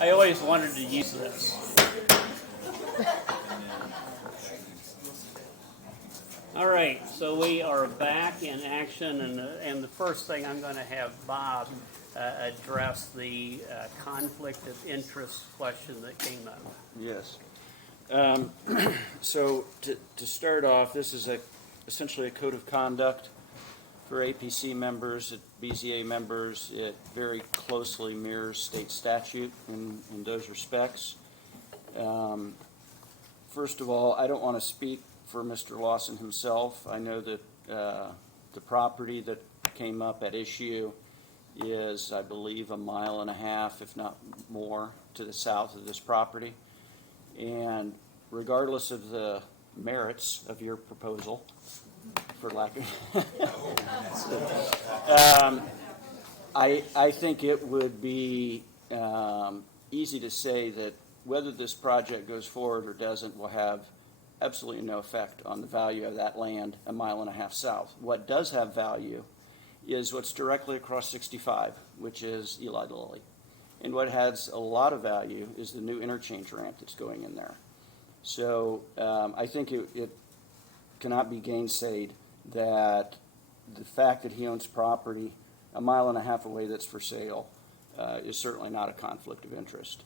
I always wanted to use this. All right, so we are back in action, and the first thing I'm going to have Bob address the conflict of interest question that came up. Yes. So to start off, this is essentially a code of conduct for APC members, BZA members. It very closely mirrors state statute in those respects. First of all, I don't want to speak for Mr. Lawson himself. I know that the property that came up at issue is, I believe, 1.5 miles, if not more, to the south of this property. And regardless of the merits of your proposal, for lack of I think it would be easy to say that whether this project goes forward or doesn't will have absolutely no effect on the value of that land 1.5 miles south. What does have value is what's directly across 65, which is Eli Lilly. And what has a lot of value is the new interchange ramp that's going in there. So I think it cannot be gainsaid that the fact that he owns property 1.5 miles away that's for sale is certainly not a conflict of interest.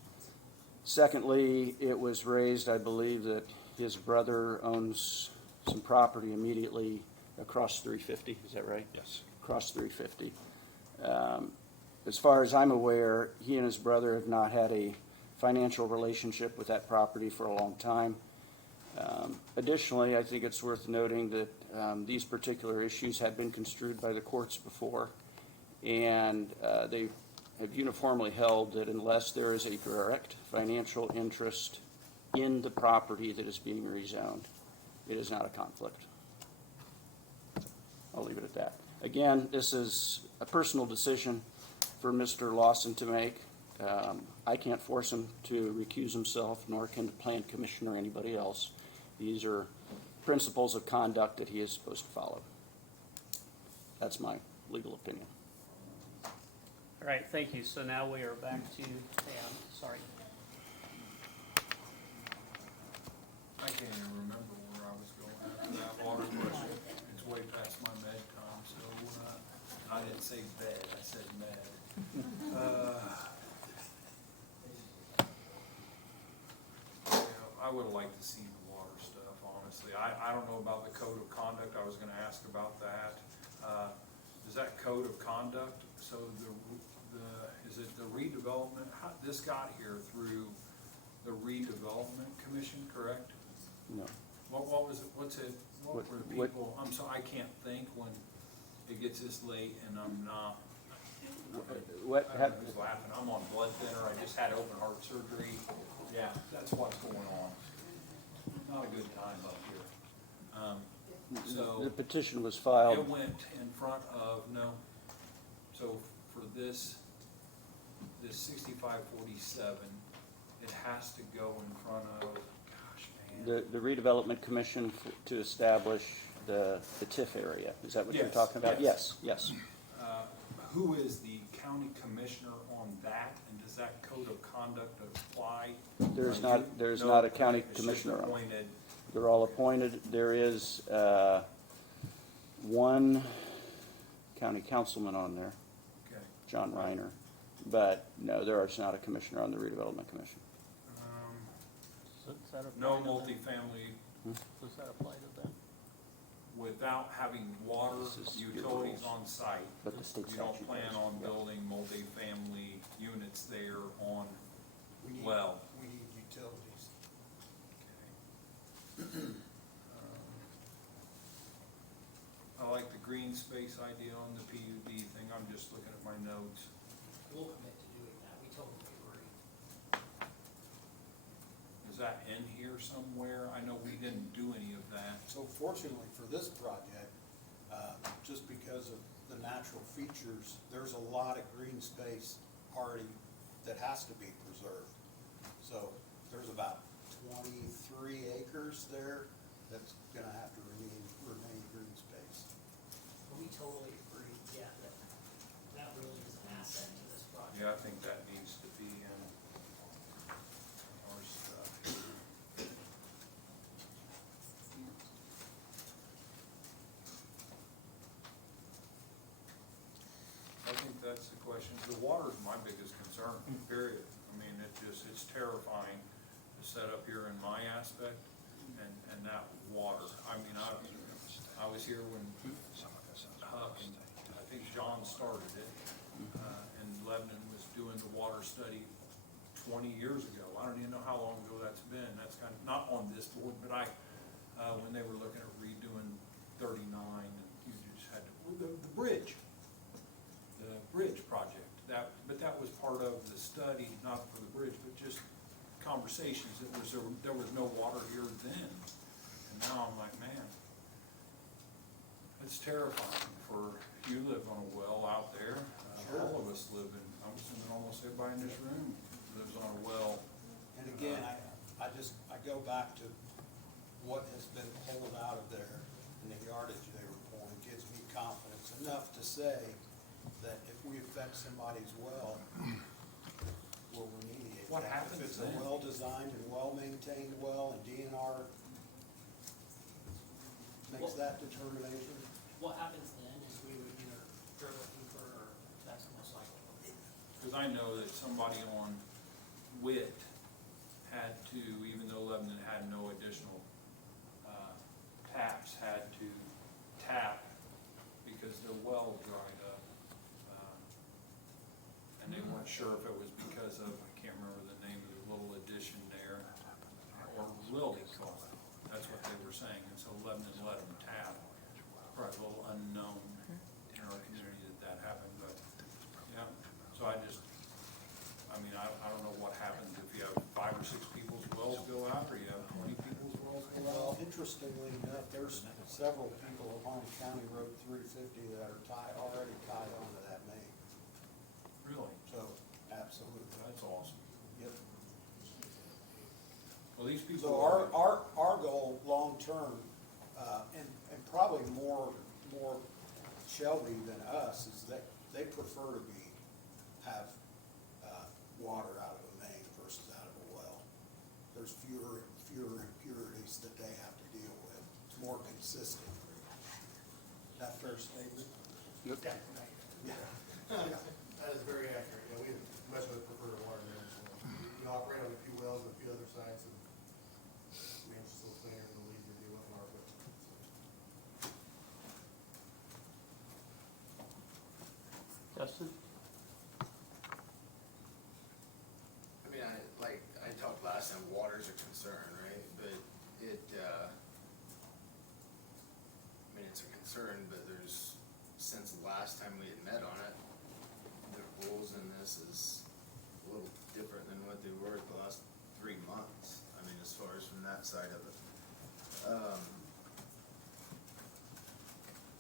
Secondly, it was raised, I believe, that his brother owns some property immediately across 350. Is that right? Yes. Across 350. As far as I'm aware, he and his brother have not had a financial relationship with that property for a long time. Additionally, I think it's worth noting that these particular issues have been construed by the courts before, and they have uniformly held that unless there is a direct financial interest in the property that is being rezoned, it is not a conflict. I'll leave it at that. Again, this is a personal decision for Mr. Lawson to make. I can't force him to recuse himself, nor can the plan commission or anybody else. These are principles of conduct that he is supposed to follow. That's my legal opinion. All right, thank you. So now we are back to Pam. Sorry. I can't even remember where I was going after that water question. It's way past my med time, so I didn't say bed, I said med. I would have liked to see the water stuff, honestly. I don't know about the code of conduct. I was going to ask about that. Is that code of conduct? So is it the redevelopment? This got here through the redevelopment commission, correct? No. What was it? What's it? What were the people? I'm sorry, I can't think when it gets this late and I'm not. What I'm just laughing. I'm on blood thinner. I just had open heart surgery. Yeah, that's what's going on. Not a good time up here. So the petition was filed. it went in front of So for this 6547, it has to go in front of. The redevelopment commission to establish the TIF area. Is that what you're Yes, talking about? yes. Yes. Who is the county commissioner on that, and does that code of conduct apply? There's No, not a county it's just commissioner on it. appointed. They're all appointed. There is one county councilman on there, Okay. John Reiner, but no, there is not a commissioner on the redevelopment commission. So does that apply No to multifamily them? Does that apply to them? without having water This is your utilities rules. on site. But the state You don't statute plan does. on Yeah. building multifamily units there on We need, well. we need utilities. I like the green space idea on the PUD thing. I'm just looking at my notes. We'll commit to doing that, we totally agree. Is that in here somewhere? I know we didn't do any of that. So fortunately for this project, just because of the natural features, there's a lot of green space already that has to be preserved. So there's about 23 acres there that's gonna have to remain green space. We totally agree, yeah, that really is an asset to this project. Yeah, I think that needs to be in our stuff. I think that's the question. The water's my biggest concern, period. I mean, it's terrifying to set up here in my aspect and that water. I mean, I was here when Huck and I think John started it, and Lebanon was doing the water study 20 years ago. I don't even know how long ago that's been. That's kind of, not on this board, but when they were looking at redoing 39, and you just had to, the bridge project. But that was part of the study, not for the bridge, but just conversations. There was no water here then. And now I'm like, man, it's terrifying for, you live on a well out there. Sure. All of us live in, I'm assuming almost everybody in this room lives on a well. And again, I go back to what has been pulled out of there and the yardage they were pulling gives me confidence enough to say that if we affect somebody's well, we'll remediate What that. happens If it's then? a well-designed and well-maintained well and DNR makes that determination, What happens then is we would either drill it deeper or that's most likely. Because I know that somebody on WIT had to, even though Lebanon had no additional taps, had to tap because their well dried up. And they weren't sure if it was because of, I can't remember the name of the little addition there, or Wildy called it. That's what they were saying, and so Lebanon let them tap. Probably a little unknown in our community that happened, but, yeah, so I don't know what happens if you have 5 or 6 people's wells go out, or you have 20 people's wells go well, out. interestingly enough, there's several people along County Road 350 that are already tied onto that main. Really? So, absolutely. That's awesome. Yep. Well, these people. So our goal, long-term, and probably more Shelby than us, is that they prefer to have water out of a main versus out of a well. There's fewer impurities that they have to deal with. It's more consistent. That fair statement? Yep. Yeah. That is very accurate. Yeah, we much of it prefer water there. We operate on a few wells and a few other sites, and manage to still cleaner and easier to deal with in our equipment. Justin? I mean, I talked last time, water's a concern, right? But it's a concern, but since the last time we had met on it, the rules in this is a little different than what they were the last 3 months. I mean, as far as from that side of it.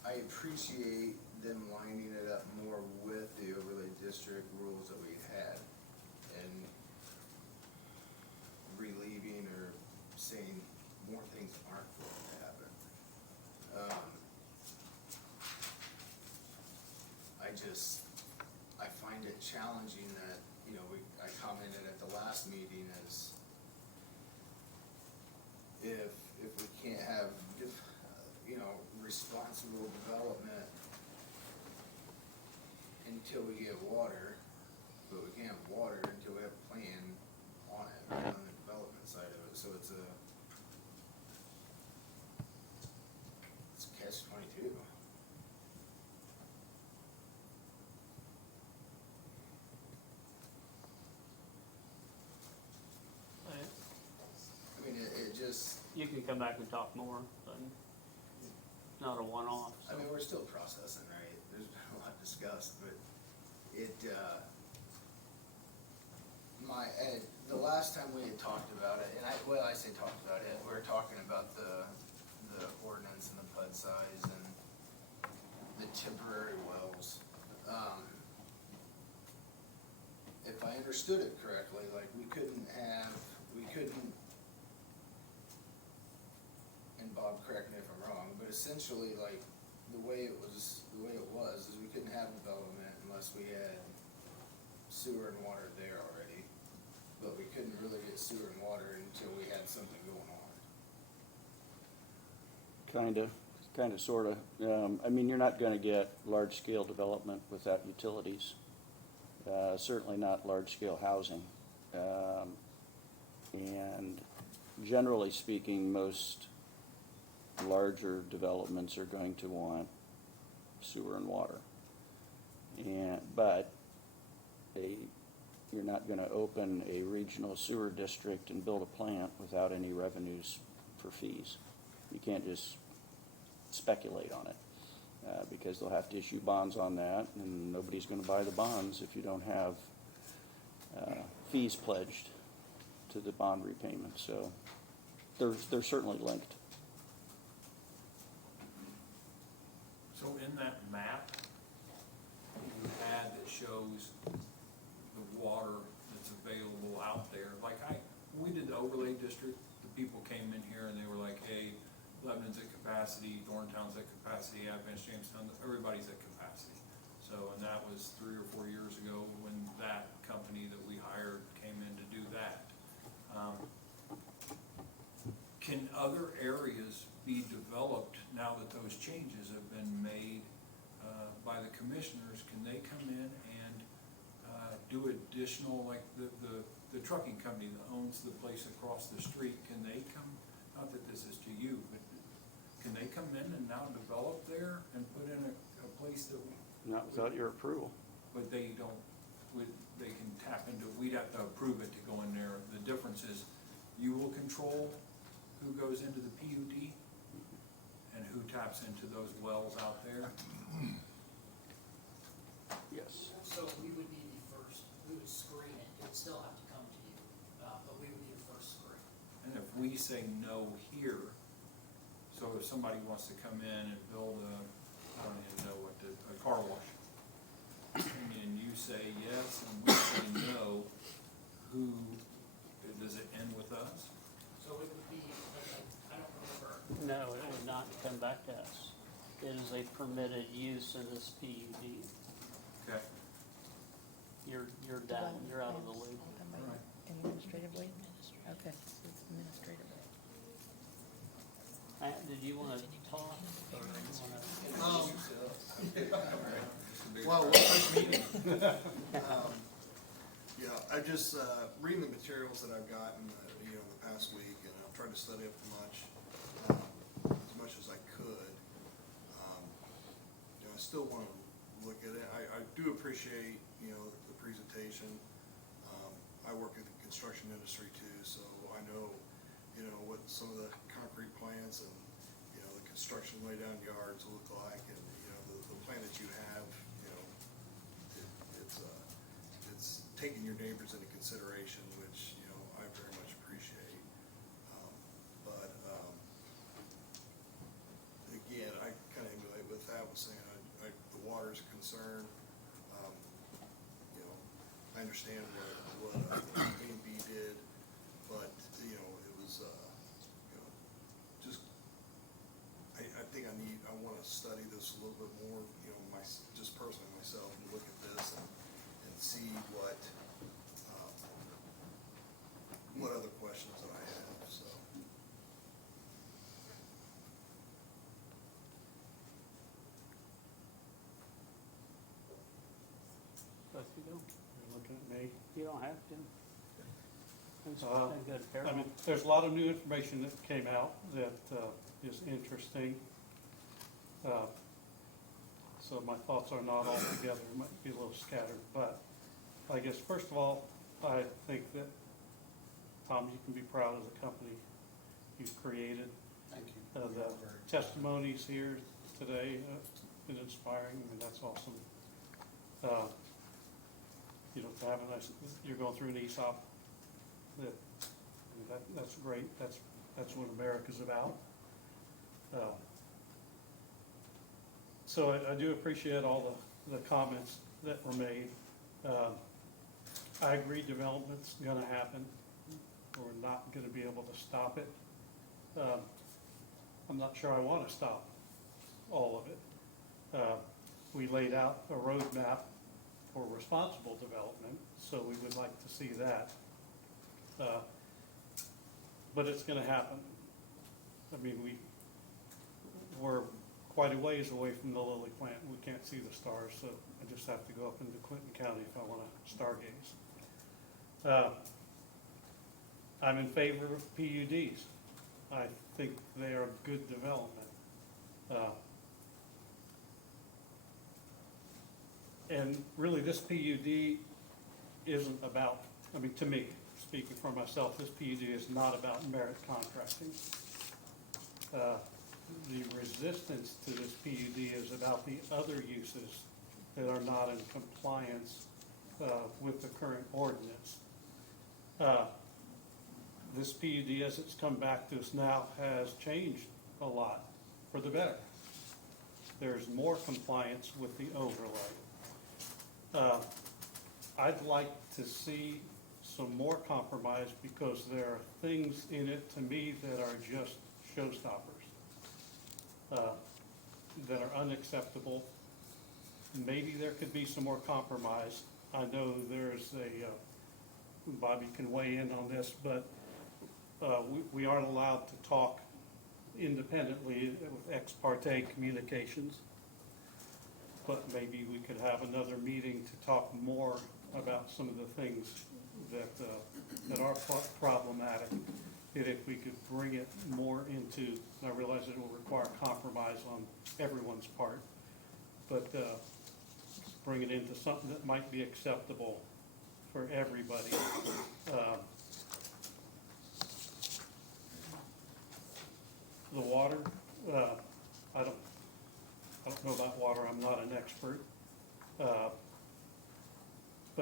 I appreciate them lining it up more with the overlay district rules that we had and relieving or saying more things aren't going to happen. I find it challenging that, I commented at the last meeting as if we can't have, responsible development until we get water, but we can't have water until we have a plan on it, on the development side of it, so it's catch-22. I mean, it just, You can come back and talk more, but it's not a one-off. I mean, we're still processing, right? There's been a lot discussed, but the last time we had talked about it, and I say talked about it, we were talking about the ordinance and the PUD size and the temporary wells. If I understood it correctly, like we couldn't, and Bob, correct me if I'm wrong, but essentially, like, the way it was is we couldn't have development unless we had sewer and water there already, but we couldn't really get sewer and water until we had something going on. Kinda, sorta. I mean, you're not gonna get large-scale development without utilities. Certainly not large-scale housing. And generally speaking, most larger developments are going to want sewer and water. But you're not gonna open a regional sewer district and build a plant without any revenues for fees. You can't just speculate on it, because they'll have to issue bonds on that, and nobody's gonna buy the bonds if you don't have fees pledged to the bond repayment. So they're certainly linked. So in that map you had that shows the water that's available out there, like we did the overlay district, the people came in here and they were like, hey, Lebanon's at capacity, Thorntown's at capacity, Advance Jamestown, everybody's at capacity. So, and that was 3 or 4 years ago when that company that we hired came in to do that. Can other areas be developed now that those changes have been made by the commissioners? Can they come in and do additional, like the trucking company that owns the place across the street, can they come, not that this is to you, but can they come in and now develop there and put in a place that, Not without your approval. but they don't, they can tap into, we'd have to approve it to go in there. The difference is you will control who goes into the PUD and who taps into those wells out there. Yes. So we would be the first, we would screen it, it would still have to come to you, but we would be the first screen. And if we say no here, so if somebody wants to come in and build I don't even know what a car wash, and you say yes and we say no, does it end with us? So it would be, I don't remember, No, it would not come back to us. It is a permitted use in this PUD. Okay. You're done, you're out of the loop. Right. Administratively? Okay, so it's administratively. Did you wanna talk, or you wanna? Well, first meeting. Yeah, I just, reading the materials that I've gotten, the past week, and I've tried to study up as much as I could. I still want to look at it. I do appreciate, the presentation. I work in the construction industry too, so I know, what some of the concrete plants and, the construction laydown yards look like, and, the plan that you have, it's taking your neighbors into consideration, which, I very much appreciate. But again, I kind of emulate with that, was saying, the water's a concern. I understand what A&B did, but, it was, just, I think I want to study this a little bit more, just personally myself, and look at this and see what other questions that I have, so. Let you go. You're looking at me. You don't have to. That's Uh, good, I Carol. mean, there's a lot of new information that came out that is interesting. So my thoughts are not all together, it might be a little scattered, but I guess first of all, I think that, Tom, you can be proud of the company you've created. Thank you. The testimonies here today have been inspiring, I mean, that's awesome. To have a nice, you're going through an ESOP, that's great, that's what America's about. So I do appreciate all the comments that were made. I agree development's gonna happen. We're not gonna be able to stop it. I'm not sure I wanna stop all of it. We laid out a roadmap for responsible development, so we would like to see that. But it's gonna happen. I mean, we're quite a ways away from the lily plant. We can't see the stars, so I just have to go up into Clinton County if I wanna stargaze. I'm in favor of PUDs. I think they are good development. And really, this PUD isn't about, I mean, to me, speaking for myself, this PUD is not about merit contracting. The resistance to this PUD is about the other uses that are not in compliance with the current ordinance. This PUD, as it's come back to us now, has changed a lot for the better. There's more compliance with the overlay. I'd like to see some more compromise because there are things in it to me that are just showstoppers, that are unacceptable. Maybe there could be some more compromise. I know there's Bobby can weigh in on this, but we aren't allowed to talk independently with ex parte communications. But maybe we could have another meeting to talk more about some of the things that are problematic. And if we could bring it more into, I realize it will require compromise on everyone's part, but bring it into something that might be acceptable for everybody. The water, I don't know about water, I'm not an expert. But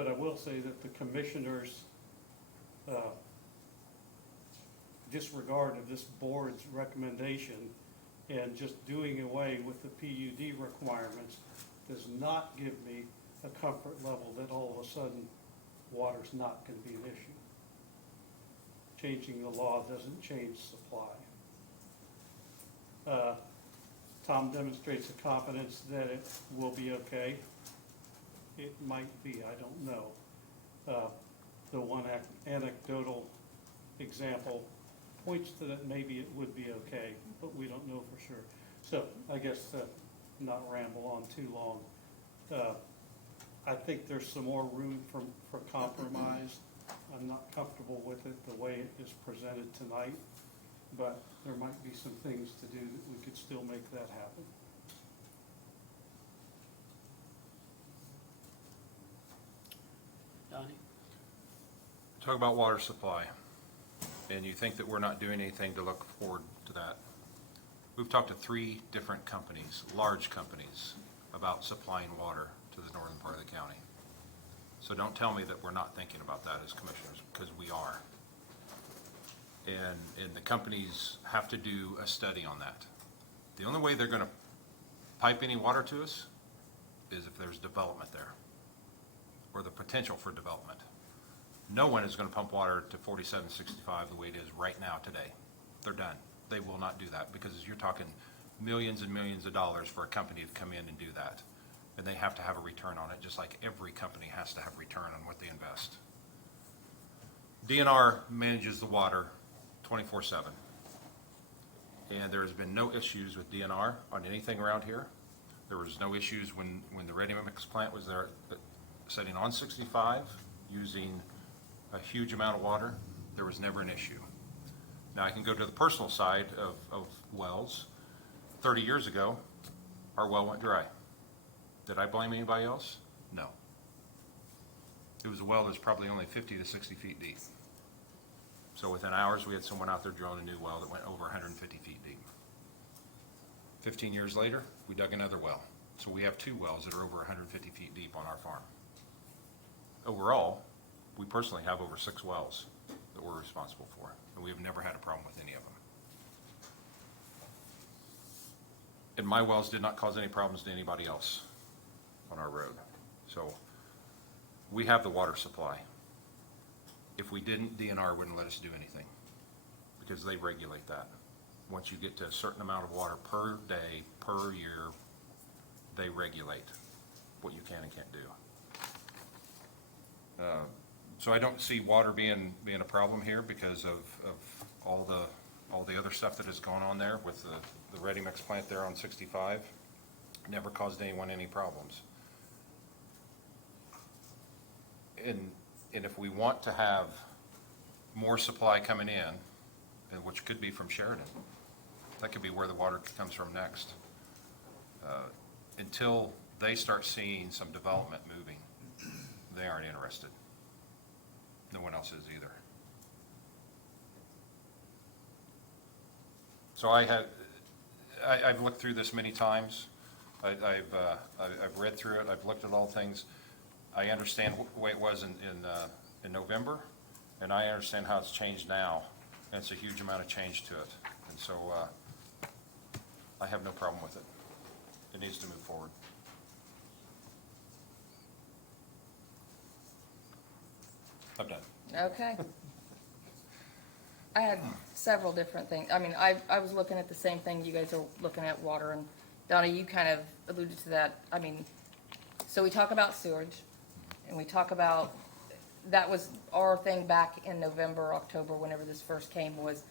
I will say that the commissioners' disregard of this board's recommendation and just doing away with the PUD requirements does not give me a comfort level that all of a sudden water's not going to be an issue. Changing the law doesn't change supply. Tom demonstrates a confidence that it will be okay. It might be, I don't know. The one anecdotal example points to that maybe it would be okay, but we don't know for sure. So I guess not ramble on too long. I think there's some more room for compromise. I'm not comfortable with it the way it is presented tonight, but there might be some things to do that we could still make that happen. Donnie? Talk about water supply, and you think that we're not doing anything to look forward to that. We've talked to 3 different companies, large companies, about supplying water to the northern part of the county. So don't tell me that we're not thinking about that as commissioners, because we are. And the companies have to do a study on that. The only way they're going to pipe any water to us is if there's development there, or the potential for development. No one is going to pump water to 4765 the way it is right now today. They're done. They will not do that, because you're talking millions and millions of dollars for a company to come in and do that. And they have to have a return on it, just like every company has to have return on what they invest. DNR manages the water 24/7. And there's been no issues with DNR on anything around here. There was no issues when the ready mix plant was there, setting on 65, using a huge amount of water. There was never an issue. Now I can go to the personal side of wells. 30 years ago, our well went dry. Did I blame anybody else? No. It was a well that's probably only 50 to 60 feet deep. So within hours, we had someone out there drilling a new well that went over 150 feet deep. 15 years later, we dug another well. So we have 2 wells that are over 150 feet deep on our farm. Overall, we personally have over 6 wells that we're responsible for, and we have never had a problem with any of them. And my wells did not cause any problems to anybody else on our road. So we have the water supply. If we didn't, DNR wouldn't let us do anything, because they regulate that. Once you get to a certain amount of water per day, per year, they regulate what you can and can't do. So I don't see water being a problem here because of all the other stuff that is going on there with the ready mix plant there on 65. Never caused anyone any problems. And if we want to have more supply coming in, and which could be from Sheridan, that could be where the water comes from next. Until they start seeing some development moving, they aren't interested. No one else is either. So I've looked through this many times. I've read through it. I've looked at all things. I understand the way it was in November, and I understand how it's changed now. And it's a huge amount of change to it. And so I have no problem with it. It needs to move forward. I'm done. Okay. I had several different things. I mean, I was looking at the same thing you guys are looking at, water, and Donna, you kind of alluded to that. I mean, so we talk about sewage, and we talk about, that was our thing back in November, October, whenever this first came, was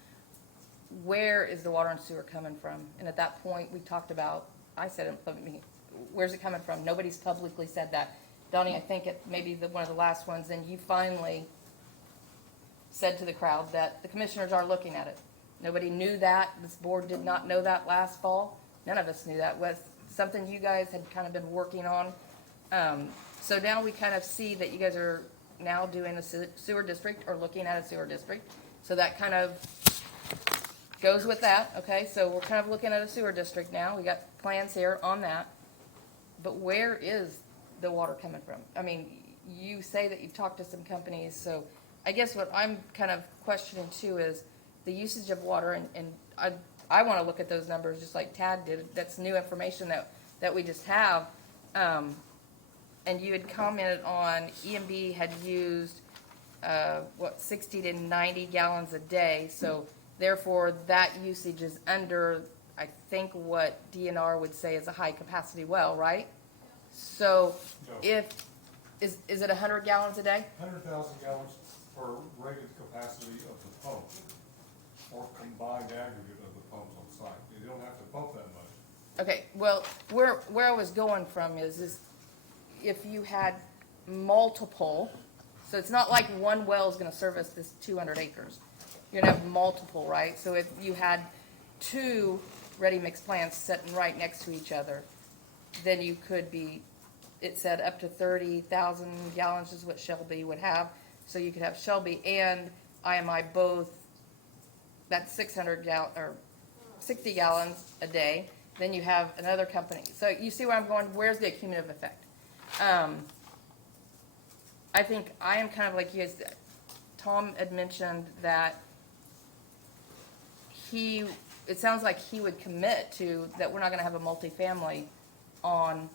where is the water and sewer coming from? And at that point, we talked about, I said, where's it coming from? Nobody's publicly said that. Donnie, I think it may be one of the last ones, and you finally said to the crowd that the commissioners are looking at it. Nobody knew that. This board did not know that last fall. None of us knew that. It was something you guys had kind of been working on. So now we kind of see that you guys are now doing a sewer district or looking at a sewer district. So that kind of goes with that, okay? So we're kind of looking at a sewer district now. We got plans here on that. But where is the water coming from? I mean, you say that you've talked to some companies, so I guess what I'm kind of questioning too is the usage of water, and I want to look at those numbers just like Tad did. That's new information that we just have. And you had commented on EMB had used, 60 to 90 gallons a day. So therefore, that usage is under, I think, what DNR would say is a high capacity well, right? So No. Is it 100 gallons a day? 100,000 gallons for rated capacity of the pump, or combined aggregate of the pumps on site. You don't have to pump that much. Okay, well, where I was going from is if you had multiple, so it's not like one well is gonna service this 200 acres. You're gonna have multiple, right? So if you had two ready mix plants sitting right next to each other, then you could be, it said up to 30,000 gallons is what Shelby would have. So you could have Shelby and IMI both, that's 600 or 60 gallons a day. Then you have another company. So you see where I'm going? Where's the accumulative effect? I think I am kind of like you guys. Tom had mentioned that it sounds like he would commit to that we're not going to have a multifamily on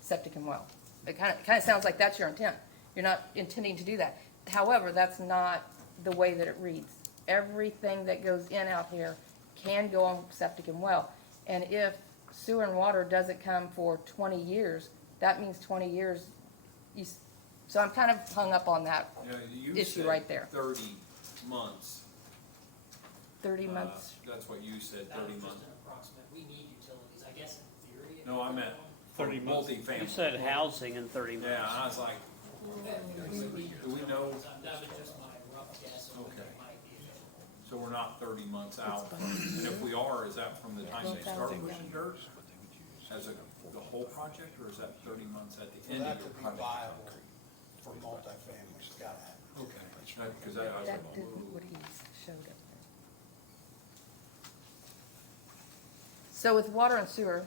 septic and well. It kind of sounds like that's your intent. You're not intending to do that. However, that's not the way that it reads. Everything that goes in out here can go on septic and well. And if sewer and water doesn't come for 20 years, that means 20 years. So I'm kind of hung up on that Yeah, you issue said right there. 30 months. 30 months. That's what you said, That was 30 just months. an approximate. We need utilities, I guess in theory. if No, you I go meant down. 30 months. multifamily. You said housing in 30 months. Yeah, I was like, do we know? That was just my rough guess of what Okay. that might be available. So we're not 30 months out, and if we are, is that from the time they start pushing dirt? As the whole project, or is that 30 months at the For end of that your to be project? viable for multifamily, it's gotta happen. Okay, because I was That like, didn't whoa. what he showed up there. So with water and sewer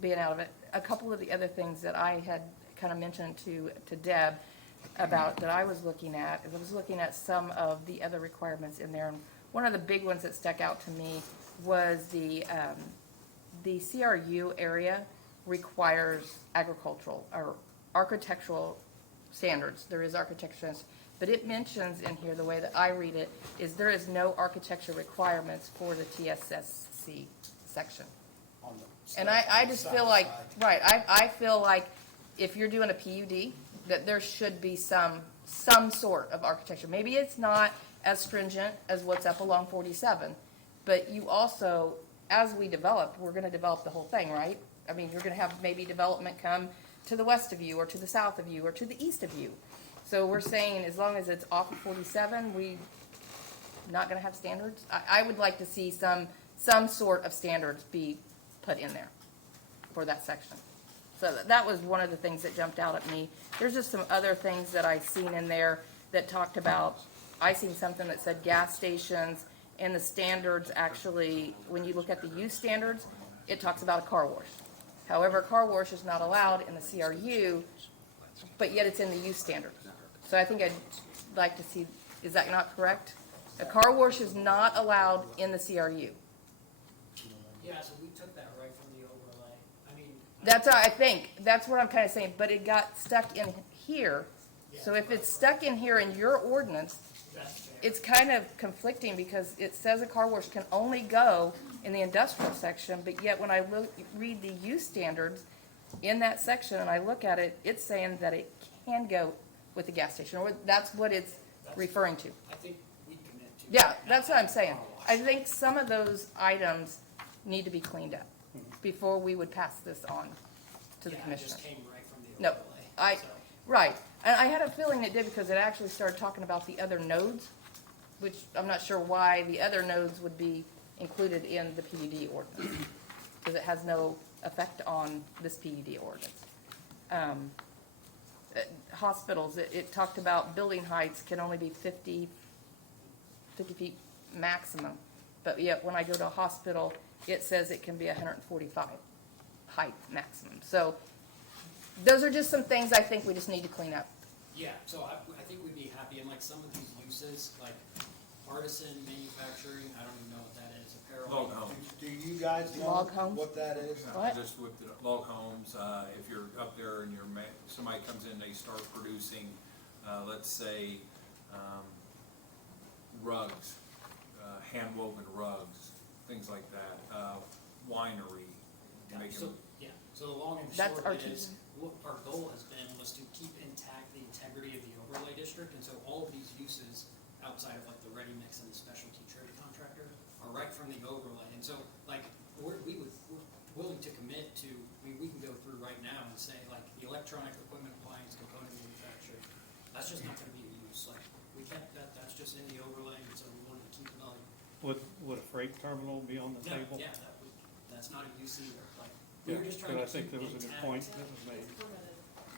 being out of it, a couple of the other things that I had kind of mentioned to Deb about that I was looking at, is I was looking at some of the other requirements in there. And one of the big ones that stuck out to me was the CRU area requires agricultural or architectural standards. There is architecture, but it mentions in here, the way that I read it, is there is no architecture requirements for the TSSC section. On the And stuff I on the just south feel like, side. right, I feel like if you're doing a PUD, that there should be some some sort of architecture. Maybe it's not as stringent as what's up along 47, but you also, as we develop, we're gonna develop the whole thing, right? I mean, you're gonna have maybe development come to the west of you, or to the south of you, or to the east of you. So we're saying as long as it's off of 47, we not gonna have standards? I would like to see some sort of standards be put in there for that section. So that was one of the things that jumped out at me. There's just some other things that I seen in there that talked about, I seen something that said gas stations, and the standards actually, when you look at the use standards, it talks about a car wash. However, a car wash is not allowed in the CRU, but yet it's in the use standards. So I think I'd like to see, is that not correct? A car wash is not allowed in the CRU. Yeah, so we took that right from the overlay. I mean. That's what I think, that's what I'm kind of saying, but it got stuck in here. So if it's stuck in here in your ordinance, That's fair. it's kind of conflicting because it says a car wash can only go in the industrial section, but yet when I read the use standards in that section and I look at it, it's saying that it can go with the gas station, or that's what it's referring to. I think we commit to. Yeah, that's what I'm saying. I think some of those items need to be cleaned up before we would pass this on to the Yeah, it commissioner. just came right from the No, overlay. So, right, and I had a feeling it did because it actually started talking about the other nodes, which I'm not sure why the other nodes would be included in the PUD ordinance, because it has no effect on this PUD ordinance. Hospitals, it talked about building heights can only be 50 feet maximum, but yet when I go to a hospital, it says it can be 145 height maximum. So those are just some things I think we just need to clean up. yeah, so I think we'd be happy in like some of these uses, like artisan manufacturing, I don't even know what that is, apparel. Log homes. Do you guys know Log homes? what that is? What? I just whipped it up, log homes, if you're up there and somebody comes in, they start producing, let's say, rugs, hand woven rugs, things like that, winery, make So, them, yeah, so the long and That's short of it our is, what our goal has been was to keep intact the integrity of the overlay district, and so all of these uses outside of like the ready mix and the specialty trade contractor are right from the overlay, and so like, we're willing to commit to, I mean, we can go through right now and say like, the electronic equipment, appliance, component manufacturing, that's just not gonna be a use, like, we can't, that's just in the overlay, and so we wanted to keep it on. Would a freight terminal be on the No, table? yeah, that's not a use either, like, we were just trying But to I think keep there was a good intact. point that was made.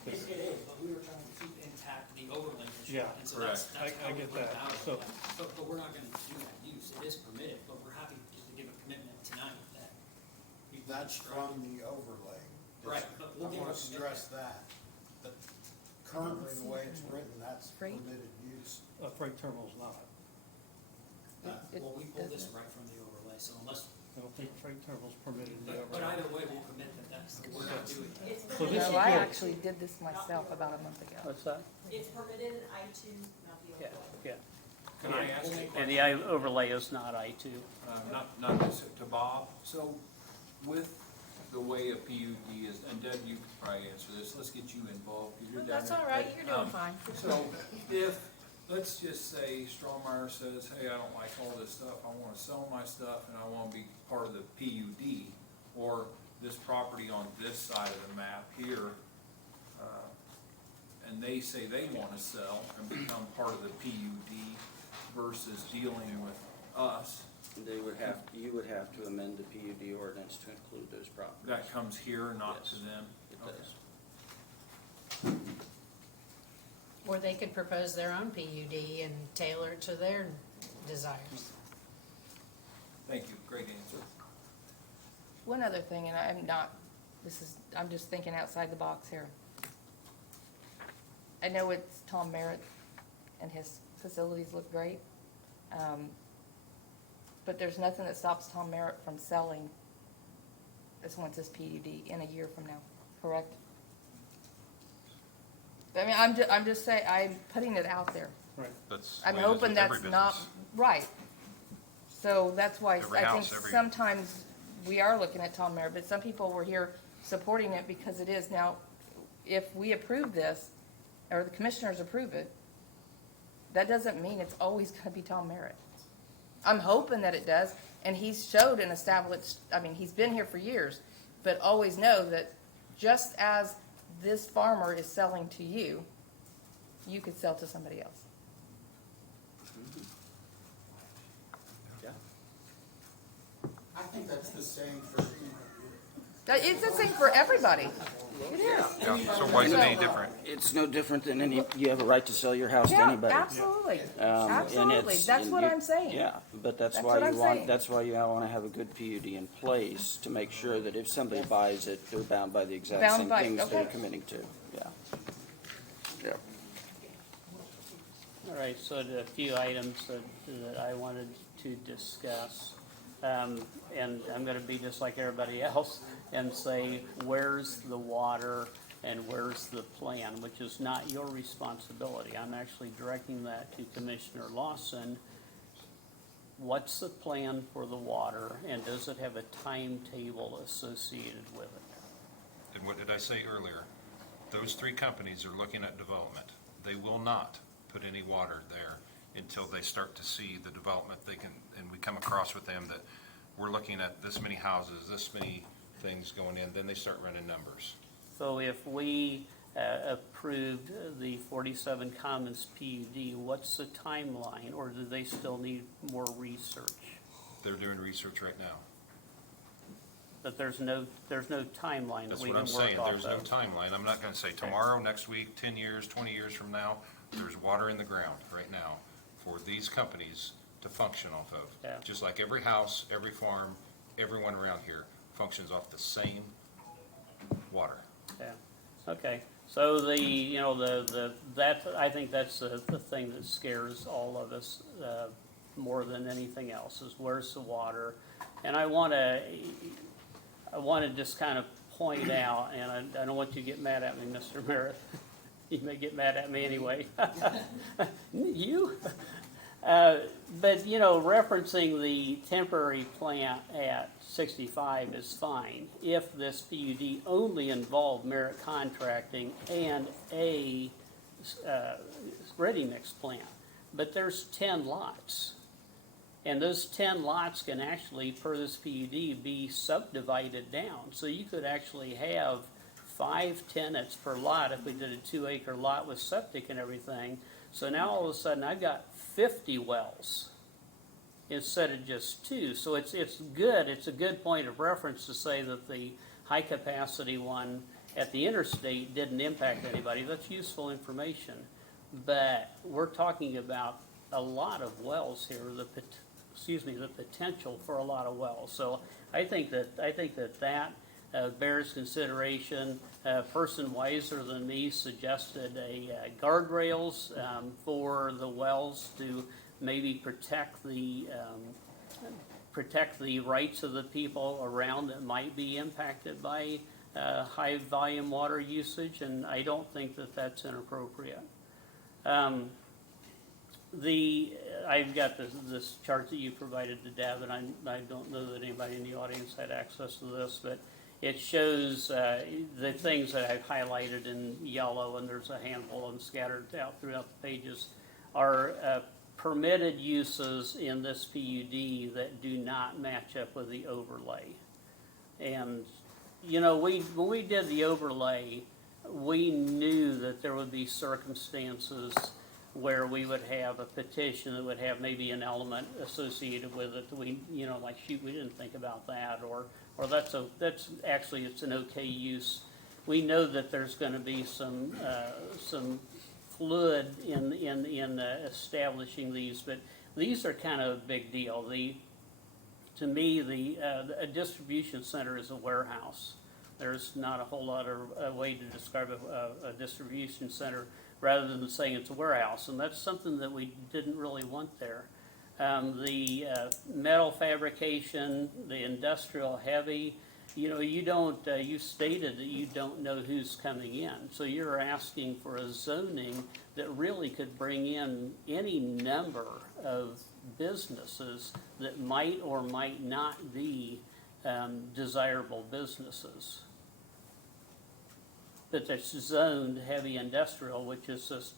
It is, but we were trying to keep intact the overlay district, Yeah, and so that's I how we get put it that. out. So- But we're not gonna do that use, it is permitted, but we're happy just to give a commitment tonight that. we That's strike- from the overlay. Right, but we'll I give wanna a stress that, that currently the way it's written, that's Freight? permitted use. A freight terminal's not. Well, we pulled this right from the overlay, so unless, I don't think freight terminal's permitted in the but overlay. either way, we'll commit that we're not doing that. So this is No, I good. actually did this myself about a month ago. What's that? It's permitted in I-2, not the Yeah, overlay. yeah. can I ask a And the overlay is not I-2. not this to Bob, so with the way a PUD is, and Deb, you could probably answer this, let's get you involved, 'cause you're down That's there. all right, you're doing fine. So if, let's just say Strohmeyer says, hey, I don't like all this stuff, I wanna sell my stuff and I wanna be part of the PUD, or this property on this side of the map here, and they say they wanna sell and become part of the PUD versus dealing with us, You would have to amend the PUD ordinance to include those properties. that comes here, not to Yes, them? It Okay. does. Or they could propose their own PUD and tailor it to their desires. Thank you, great answer. One other thing, and I'm just thinking outside the box here. I know it's Tom Merritt and his facilities look great. But there's nothing that stops Tom Merritt from selling this PUD in a year from now, correct? I mean, I'm just saying, I'm putting it out there. Right. That's the I'm way it is hoping with every that's not, business. right. So that's why Every I house, think every- sometimes we are looking at Tom Merritt, but some people were here supporting it because it is. Now, if we approve this, or the commissioners approve it, that doesn't mean it's always gonna be Tom Merritt. I'm hoping that it does, and he's showed and established, I mean, he's been here for years, but always know that just as this farmer is selling to you, you could sell to somebody else. I think that's the same for, It's the same for everybody. It is. Yeah, so why is it any different? It's no different than any, you have a right to sell your house to Yeah, anybody. absolutely. And Absolutely. it's- That's and what you- I'm saying. Yeah, but that's That's why what you I'm want, saying. that's why you wanna have a good PUD in place to make sure that if somebody buys it, they're bound by the exact Bound same by- things they're okay. committing to, yeah. Yeah. All right, so a few items that I wanted to discuss. And I'm gonna be just like everybody else and say, where's the water and where's the plan, which is not your responsibility. I'm actually directing that to Commissioner Lawson. What's the plan for the water, and does it have a timetable associated with it? And what did I say earlier? Those three companies are looking at development. They will not put any water there until they start to see the development they can, and we come across with them that we're looking at this many houses, this many things going in, then they start running numbers. So if we approved the 47 Commons PUD, what's the timeline, or do they still need more research? They're doing research right now. But there's no timeline that That's we what can I'm work saying, off there's no of. timeline. I'm not gonna say tomorrow, next week, 10 years, 20 years from now, there's water in the ground right now for these companies to function off of. Yeah. Just like every house, every farm, everyone around here functions off the same water. Yeah, okay. So I think that's the thing that scares all of us more than anything else, is where's the water? And I wanna just kind of point out, and I don't want you to get mad at me, Mr. Merritt. You may get mad at me anyway. You? But, referencing the temporary plant at 65 is fine if this PUD only involved Merit Contracting and a ready-mix plant. But there's 10 lots. And those 10 lots can actually, per this PUD, be subdivided down. So you could actually have 5 tenants per lot if we did a 2-acre lot with septic and everything. So now all of a sudden I've got 50 wells instead of just 2. So it's good. It's a good point of reference to say that the high capacity one at the interstate didn't impact anybody. That's useful information. But we're talking about a lot of wells here, the potential for a lot of wells. So I think that bears consideration. A person wiser than me suggested guardrails for the wells to maybe protect the rights of the people around that might be impacted by high volume water usage, and I don't think that that's inappropriate. I've got this chart that you provided to Deb, and I don't know that anybody in the audience had access to this, but it shows the things that I've highlighted in yellow, and there's a handful of them scattered out throughout the pages, are permitted uses in this PUD that do not match up with the overlay. And, when we did the overlay, we knew that there would be circumstances where we would have a petition that would have maybe an element associated with it that we, like, shoot, we didn't think about that, or that's actually, it's an okay use. We know that there's gonna be some fluid in establishing these, but these are kind of a big deal. To me, a distribution center is a warehouse. There's not a whole lot of way to describe a distribution center rather than saying it's a warehouse, and that's something that we didn't really want there. The metal fabrication, the industrial heavy, you stated that you don't know who's coming in. So you're asking for a zoning that really could bring in any number of businesses that might or might not be desirable businesses. But that's zoned heavy industrial, which is just,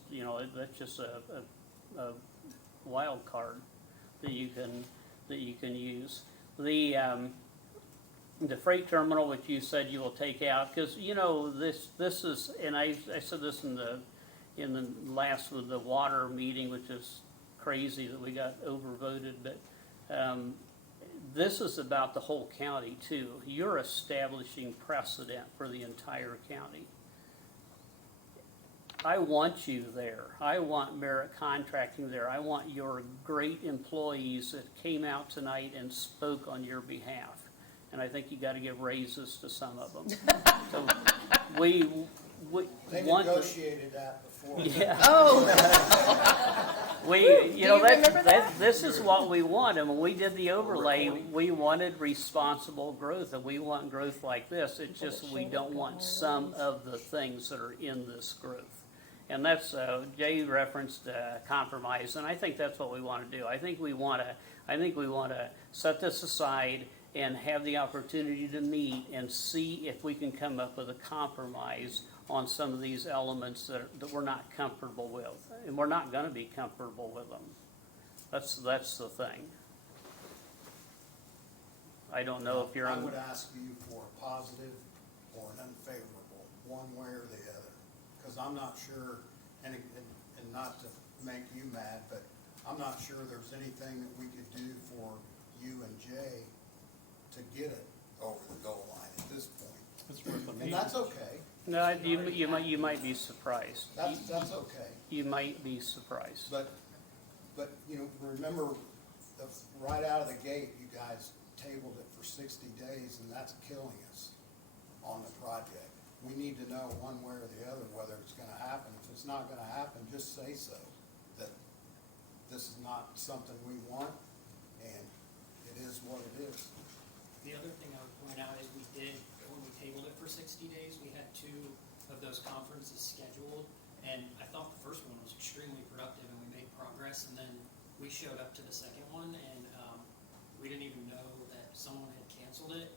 that's just a wild card that you can use. The freight terminal, which you said you will take out, because, you know, this is, and I said this in the last of the water meeting, which is crazy that we got overvoted, but, this is about the whole county too. You're establishing precedent for the entire county. I want you there. I want Merit Contracting there. I want your great employees that came out tonight and spoke on your behalf. And I think you gotta give raises to some of them. So we They want. negotiated that before. Yeah. Oh, You know, you remember that? this is what we want, and when we did the overlay, we wanted responsible growth, and we want growth like this, it's just we don't want some of the things that are in this growth. And that's, Jay referenced compromise, and I think that's what we wanna do. I think we wanna set this aside and have the opportunity to meet and see if we can come up with a compromise on some of these elements that we're not comfortable with, and we're not gonna be comfortable with them. That's the thing. I don't know if you're I on. would ask you for a positive or an unfavorable, one way or the other, because I'm not sure, and not to make you mad, but I'm not sure there's anything that we could do for you and Jay to get it over the goal line at this point. It's worth a And meeting. that's okay. No, you might be surprised. That's okay. You might be surprised. But, you know, remember, right out of the gate, you guys tabled it for 60 days, and that's killing us on the project. We need to know one way or the other whether it's gonna happen. If it's not gonna happen, just say so, that this is not something we want, and it is what it is. The other thing I would point out is we did, when we tabled it for 60 days, we had 2 of those conferences scheduled. And I thought the first one was extremely productive and we made progress. And then we showed up to the second one and we didn't even know that someone had canceled it.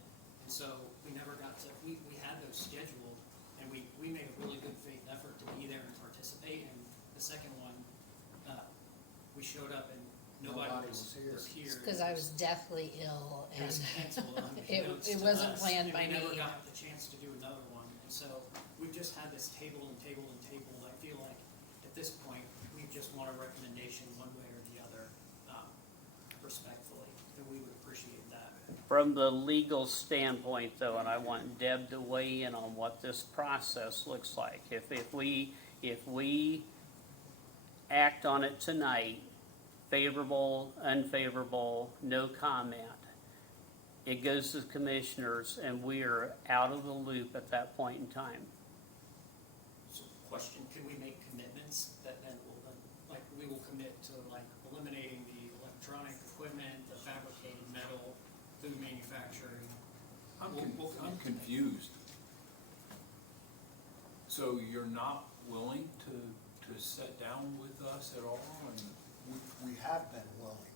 And so we never got to, we had those scheduled and we made a really good faith effort to be there and participate. And the second one, we showed up and nobody was here. Because I was deathly ill It and was canceled. it wasn't planned by And we never me. got the chance to do another one, and so we've just had this table and table and table. I feel like at this point, we just want a recommendation one way or the other, respectfully, and we would appreciate that. From the legal standpoint, though, and I want Deb to weigh in on what this process looks like. If we act on it tonight, favorable, unfavorable, no comment, it goes to the commissioners, and we are out of the loop at that point in time. So question, can we make commitments that then will, like, we will commit to like eliminating the electronic equipment, the fabricated metal, food manufacturing? I'm We'll commit to that. confused. So you're not willing to sit down with us at all and? We have been willing.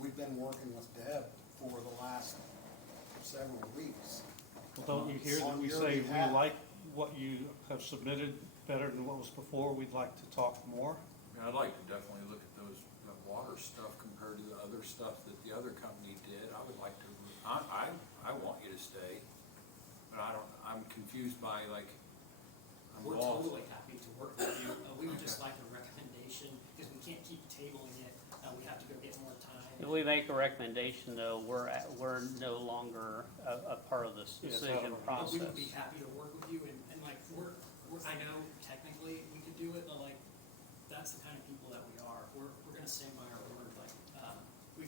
We've been working with Deb for the last several weeks. Well, don't you hear that On we your say we behalf. like what you have submitted better than what was before, we'd like to talk more? Yeah, I'd like to definitely look at that water stuff compared to the other stuff that the other company did. I would like to, I want you to stay, but I'm confused by like, I'm We're lost. totally happy to work with you. We would just like a recommendation, because we can't keep tabling it. We have to go get more time. If we make a recommendation, though, we're no longer a part of this Yes, decision however. But we process. would be happy to work with you, and like, I know technically we could do it, but like, that's the kind of people that we are. We're gonna stand by our word, like,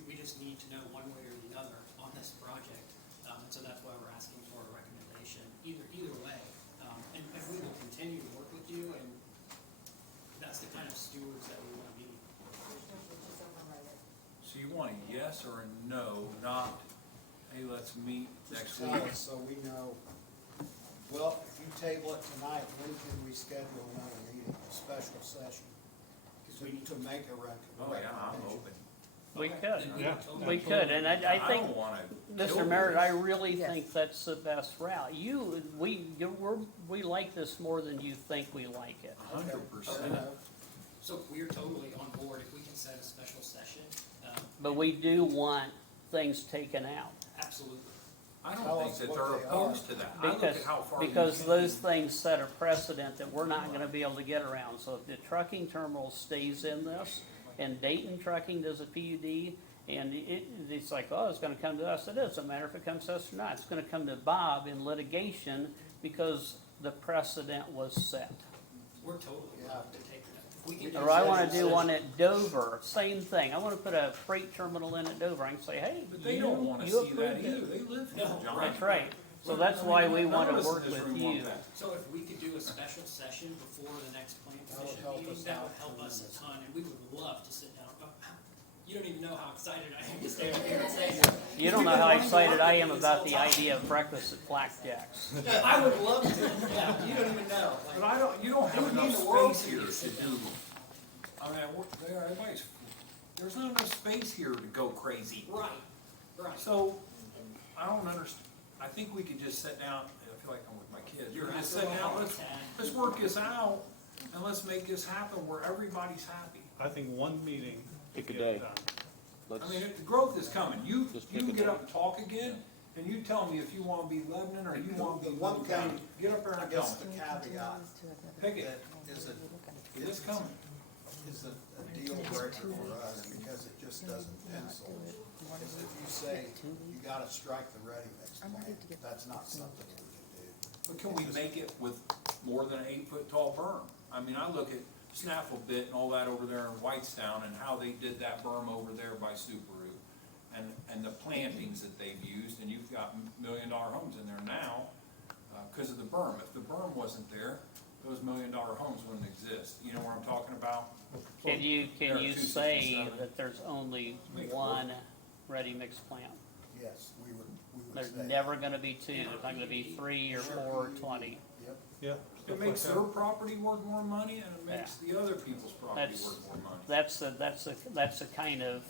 we just need to know one way or the other on this project. And so that's why we're asking for a recommendation, either way. And we will continue to work with you, and that's the kind of stewards that we wanna be. So you want a yes or a no, not, hey, let's meet next Just week? tell us so we know. Well, if you table it tonight, when can we schedule another meeting, a special session? To make a recommendation. Oh, yeah, I'm open. We Okay, could, then Yeah. totally- we could, and I think, don't wanna Mr. kill Merritt, this. I really Yes. think that's the best route. We like this more than you think we like it. 100%. So we're totally on board if we can set a special session, But we do want things taken out. absolutely. I don't think that they're opposed to that. I look Because, at how far you because can- those things set a precedent that we're not gonna be able to get around. So if the trucking terminal stays in this, and Dayton Trucking does a PUD, and it's like, oh, it's gonna come to us, it doesn't matter if it comes to us or not, it's gonna come to Bob in litigation because the precedent was set. We're totally willing to take that. If we can do Or I a wanna special do one session- at Dover, same thing, I wanna put a freight terminal in at Dover, I can say, hey, But they don't wanna you see that approved it. either. They live here, No, John. That's right, so that's why we None wanna of us in work this with room want you. that. So if we could do a special session before the next plan commission meeting, that would help us a ton, and we would love to sit down. You don't even know how excited I am to stand here and say that. You don't know how excited I am about the idea of breakfast at Blackjack's. I would love to, yeah, you don't even know. Like, But I don't, you don't have it would mean enough the world space to me here to sit to down. do, I mean, everybody's, there's not enough space here to go crazy. Right, right. So, I don't understand, I think we could just sit down, I feel like I'm with my kids, You're we're just asking sit down, about let's work this out, and let's make this happen where everybody's happy. I think one meeting Pick could a get day. it done. Let's, I mean, the growth is coming, you Just pick a get day. up and talk again, and you tell me if you wanna be Lebanon or you wanna be The one Boone County. thing, Get up there I and tell guess me, the caveat pick it, that is a, it's coming. is a deal breaker for us because it just doesn't pencil. Is if you say you gotta strike the ready mix plant, that's not something we can do. But can we make it with more than an 8-foot tall berm? I mean, I look at Snaffle Bit and all that over there in Whitestown and how they did that berm over there by Subaru. And the plantings that they've used, and you've got million-dollar homes in there now, because of the berm. If the berm wasn't there, those million-dollar homes wouldn't exist. You know what I'm talking about? Can you There are say 267. that there's only Make it one ready-mix plant? Yes, we would There's say. never gonna be two, there's not gonna be 3 or 4 or 20. Yep. Yeah. It stuff makes like their that. property worth more money, and it makes the other people's property That's- worth more money. That's a kind of,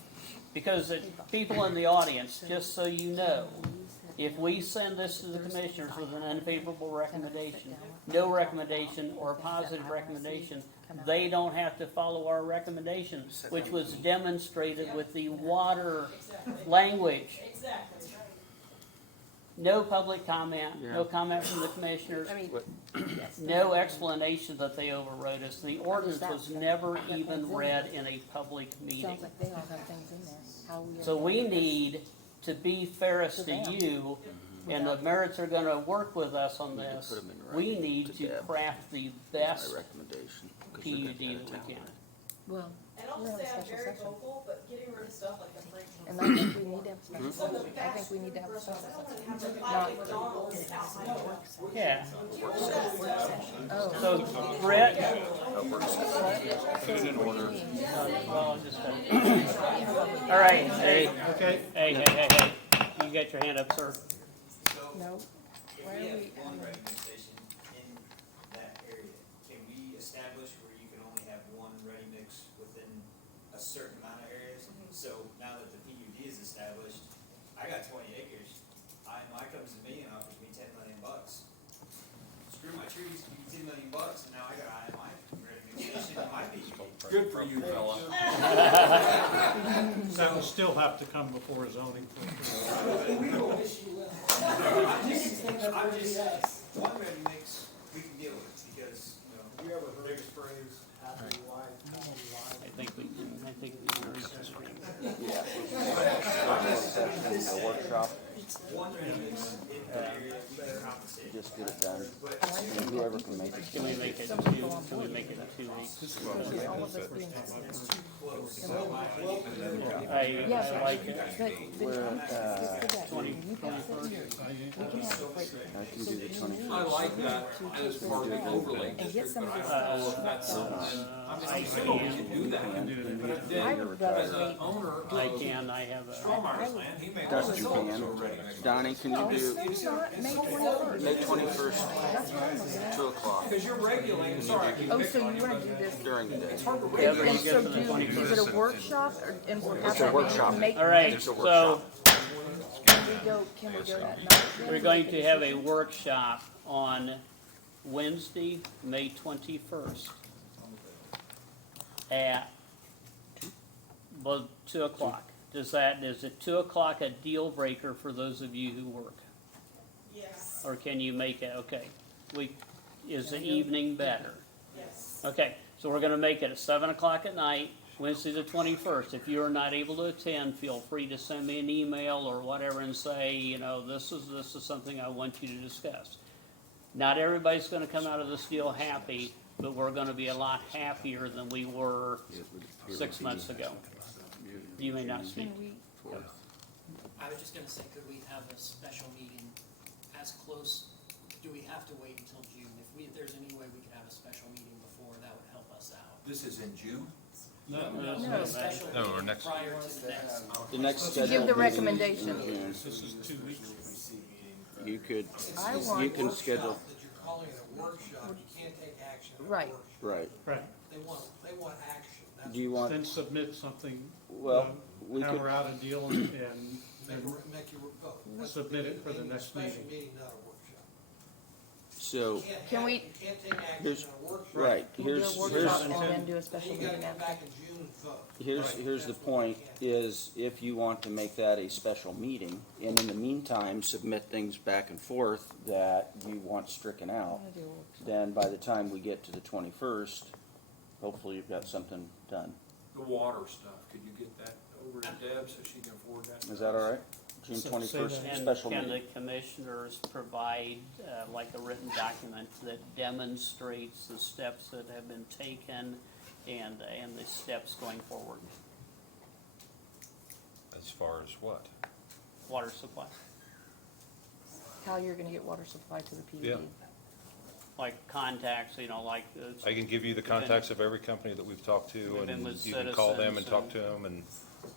because people in the audience, just so you know, if we send this to the commissioners with an unfavorable recommendation, no recommendation or a positive recommendation, they don't have to follow our recommendation, which was demonstrated with the water language. Exactly. No public comment, no comment from the commissioners, I mean, no explanation that they overrode us. The ordinance was never even read in a public meeting. sounds like they all have things in there. How we are So we gonna- need to be fairest to you, and the merits are gonna work with us on this. put 'em in We writing need to to Deb. craft the my best recommendation. 'cause PUD you're that gonna we have to can. Well, And I'll We're just on a say I'm special very session. vocal, but getting rid of stuff like the freight and terminal. I think we need to have a special Some of the session. I think we need to have a fast special food restaurants, I session. don't wanna have the five McDonald's out my door. Yeah, You know that stuff. so Brett, well, I'm just all right, hey, hey, you got your hand up, sir. No, If why we are have we, one ready-mix station in that area, can we establish where you can only have one ready-mix within a certain amount of areas? So now that the PUD is established, I got 20 acres, Mike comes to me and offers me $10 million. Screw my trees, give me $10 million, and now I got my ready-mix station in my PUD. Good for you, fella. That will still have to come before zoning. We will wish you well. I'm just, one ready-mix, we can deal with, because, you know, Have you ever heard the phrase, happy life, happy life? I think we A workshop, one ready-mix in the area, we can compensate. just get it done. And whoever can make it. Can we make it 2 weeks? all of us being I like it. but We're, you can sit here. We can have a break. I can do the 21st. I like that as part of the overlay And get district, some but of I this don't know if that's stuff. something, I mean, I still can do that. But then, I would rather as an wait. owner I of can, I have a, Strawmeyer's land, he may Dust want to you sell it can. to a ready-mix. Donnie, can you No, do it's not, May 21st. May 21st, That's fine with that. 2 o'clock Because you're regulating, sorry, I keep Oh, picking so on you you, wanna but do this? during the day? it's hard to Whatever regulate. you And get so for the do, 21st. is it a workshop or, and we'll have It's a that workshop. to make? All right, It's a so workshop. Can we go that night? we're going to have a workshop on Wednesday, May 21st. at, well, 2 o'clock. Is it 2 o'clock a deal breaker for those of you who work? Yes, Or can you make it, okay, is the evening better? yes. Okay, so we're gonna make it at 7 o'clock at night, Wednesday the 21st. If you're not able to attend, feel free to send me an email or whatever and say, you know, this is something I want you to discuss. Not everybody's gonna come out of this deal happy, but we're gonna be a lot happier than we were 6 months ago. You may not speak. Can we, I was just gonna say, could we have a special meeting as close, do we have to wait until June? If there's any way we could have a special meeting before, that would help us out. This is in June? No, A special No, or meeting next- prior to the next. The next to scheduled give the meeting recommendation. in June, This is 2 weeks. you could, I you want, can schedule, That you're calling it a workshop, you can't take action at a Right. workshop. right. Right. They want action, that's Do you want, Then submit something, well, we could, hammer out a deal and make you vote. That's submit it for the a next special meeting. meeting, not a workshop. so, Can we- You can't take action Here's- at a workshop. right, we'll do a here's, workshop and then do a special Then you gotta meeting come after. back in June and vote. here's the point, is if you want to make that a special meeting, and in the meantime, submit things back and forth that you want stricken out, I'll do a workshop. then by the time we get to the 21st, hopefully you've got something done. The water stuff, could you get that over to Deb so she can forward that? to Is that us? all right? June So say 21st, that- And special can the meeting. commissioners provide, like a written document that demonstrates the steps that have been taken and the steps going forward? As far as what? Water supply, How you're gonna get water supply to the PUD. Yeah. like contacts, you know, like. I can give you the contacts of every company that we've talked to, We've been and with you can call them and Citizens talk to them, and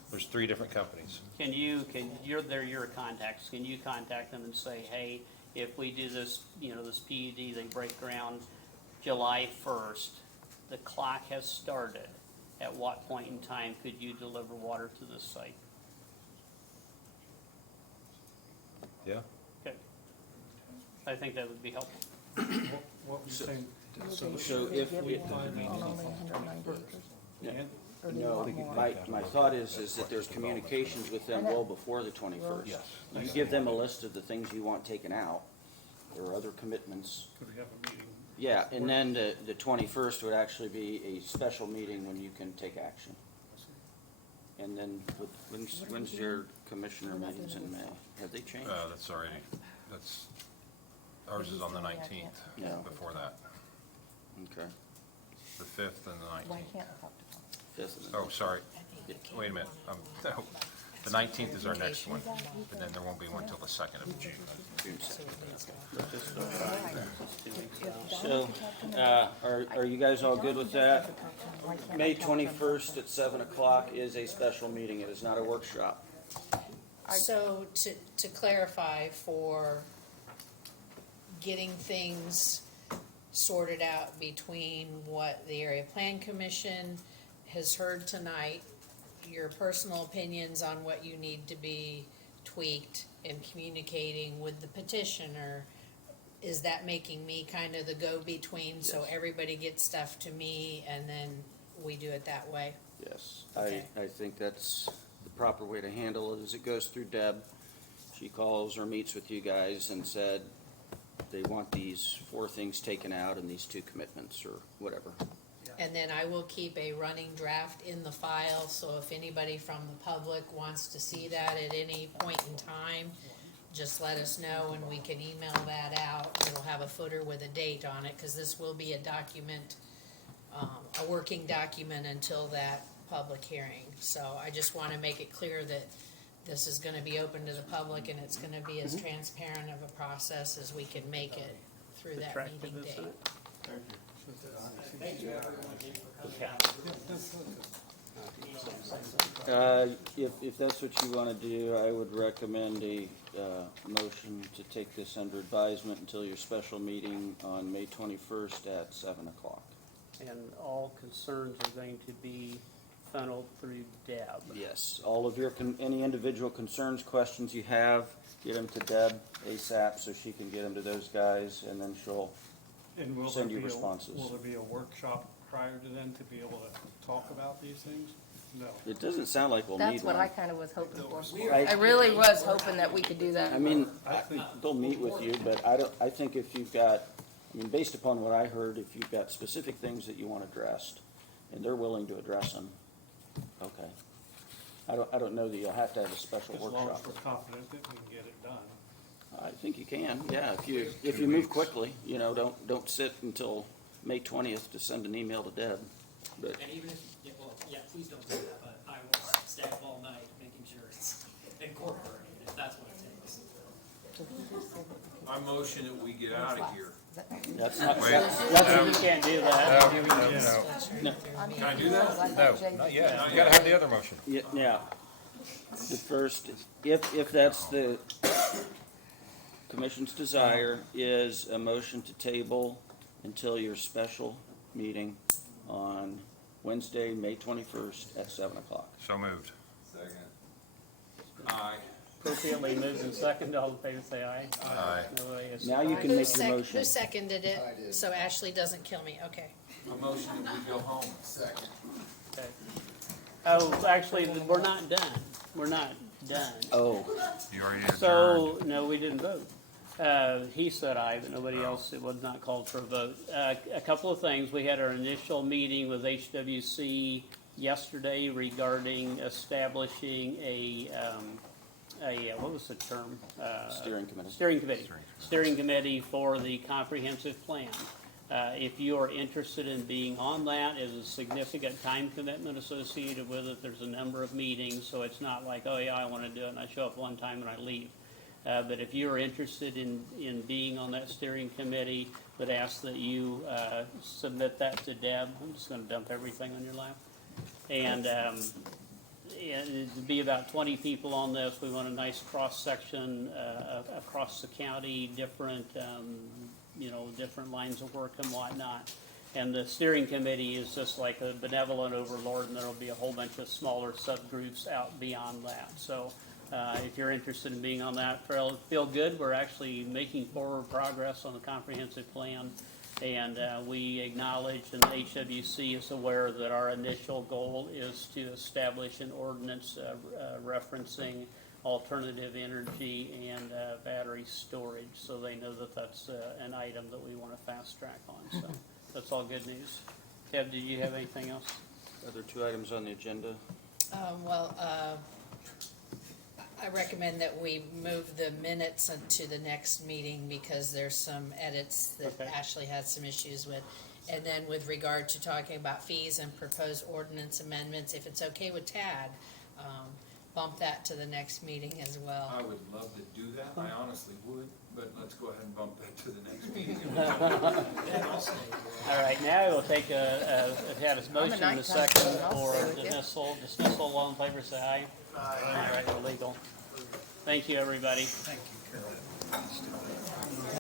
there's 3 different companies. They're your contacts, can you contact them and say, hey, if we do this, you know, this PUD, they break ground July 1st, the clock has started, at what point in time could you deliver water to this site? Yeah? Okay. I think that would be helpful. What were you saying? So if Give we- one on only 190 acres? Yeah. Or do you No, want more? my thought is that there's communications with them well before the 21st. Yes. You give them a list of the things you want taken out, or other commitments. Could we have a meeting? Yeah, and then the 21st would actually be a special meeting when you can take action. And then, when's your commissioner meetings in May? Have they changed? That's already, ours is on the 19th, Yeah. before that, Okay. the 5th and the Why 19th. can't I talk to Tom? Fifth. Oh, sorry, wait a minute, the 19th is our next one, and then there won't be one till the 2nd of June. June 2nd. If Don So, can talk to him, are you guys all good with that? why can't I May talk to him? 21st at 7 o'clock is a special meeting. It is not a workshop. So to clarify, for getting things sorted out between what the Area Plan Commission has heard tonight, your personal opinions on what you need to be tweaked and communicating with the petitioner, is that making me kind of the go-between, so Yes. everybody gets stuff to me and then we do it that way? Yes, Okay. I think that's the proper way to handle it, is it goes through Deb. She calls or meets with you guys and said they want these 4 things taken out and these 2 commitments or whatever. And then I will keep a running draft in the file, so if anybody from the public wants to see that at any point in time, just let us know and we can email that out. It'll have a footer with a date on it, cause this will be a document, a working document until that public hearing. So I just wanna make it clear that this is gonna be open to the public and it's gonna be as transparent of a process as we can make it through that Attractive, meeting isn't date. it? Thank you, everyone, for coming out. If that's what you wanna do, I would recommend a, motion to take this under advisement until your special meeting on May 21st at 7 o'clock. And all concerns are going to be funneled through Deb. Yes, all of your, any individual concerns, questions you have, get them to Deb ASAP so she can get them to those guys, and then she'll And will Send there you be a- responses. Will there be a workshop prior to then to be able to talk about these things? No. It doesn't sound like we'll need That's what one. I kind of was hoping for. I- I really was hoping that we could do that. I mean, I think- they'll meet with you, but I think if you've got, I mean, based upon what I heard, if you've got specific things that you want addressed, and they're willing to address them, okay. I don't know that you'll have to have a special As long workshop. as we're confident that we can get it done. I think you can, yeah, if you move quickly, you know, don't sit until May 20th to send an email to Deb, but. And even if, yeah, well, yeah, please don't do that, but I will stay up all night making sure it's incorporated, if that's what it takes. I motion that we get out of here. That's not, Wait. You can't do that. no, Can I do that? No, not yet. You gotta have the other motion. yeah. The first, if that's the commission's desire, is a motion to table until your special meeting on Wednesday, May 21st at 7 o'clock. So moved. Second. Aye. Appropriately moved and seconded, all in favor say aye. Aye. No way is- Now you can make the motion. Who seconded I it? did. So Ashley doesn't kill me, okay. I motion that we go home. Second. Okay. Oh, actually, we're not done. We're not done. Oh, You already adjourned. So, no, we didn't vote. He said aye, but nobody else, it was not called for a vote. A couple of things, we had our initial meeting with HWC yesterday regarding establishing what was the term? steering committee. Steering committee for the comprehensive plan. If you are interested in being on that, there's a significant time commitment associated with it. There's a number of meetings, so it's not like, oh yeah, I want to do it, and I show up one time and I leave. But if you are interested in being on that steering committee, would ask that you submit that to Deb. I'm just going to dump everything on your lap. And it'd be about 20 people on this. We want a nice cross-section across the county, different lines of work and whatnot. And the steering committee is just like a benevolent overlord, and there'll be a whole bunch of smaller subgroups out beyond that. So if you're interested in being on that, feel good. We're actually making forward progress on the comprehensive plan. And we acknowledge, and the HWC is aware that our initial goal is to establish an ordinance referencing alternative energy and battery storage, so they know that that's an item that we want to fast track on. So that's all good news. Kev, did you have anything else? Other two items on the agenda. I recommend that we move the minutes to the next meeting because there's some edits that Okay. Ashley had some issues with. And then with regard to talking about fees and proposed ordinance amendments, if it's okay with Tad, bump that to the next meeting as well. I would love to do that, I honestly would, but let's go ahead and bump that to the next meeting. All right, now we'll take have a motion and a second for dismissal. Dismissal, all in favor, say aye. Aye. All right, we're legal. Thank you, everybody. Thank you, Carol.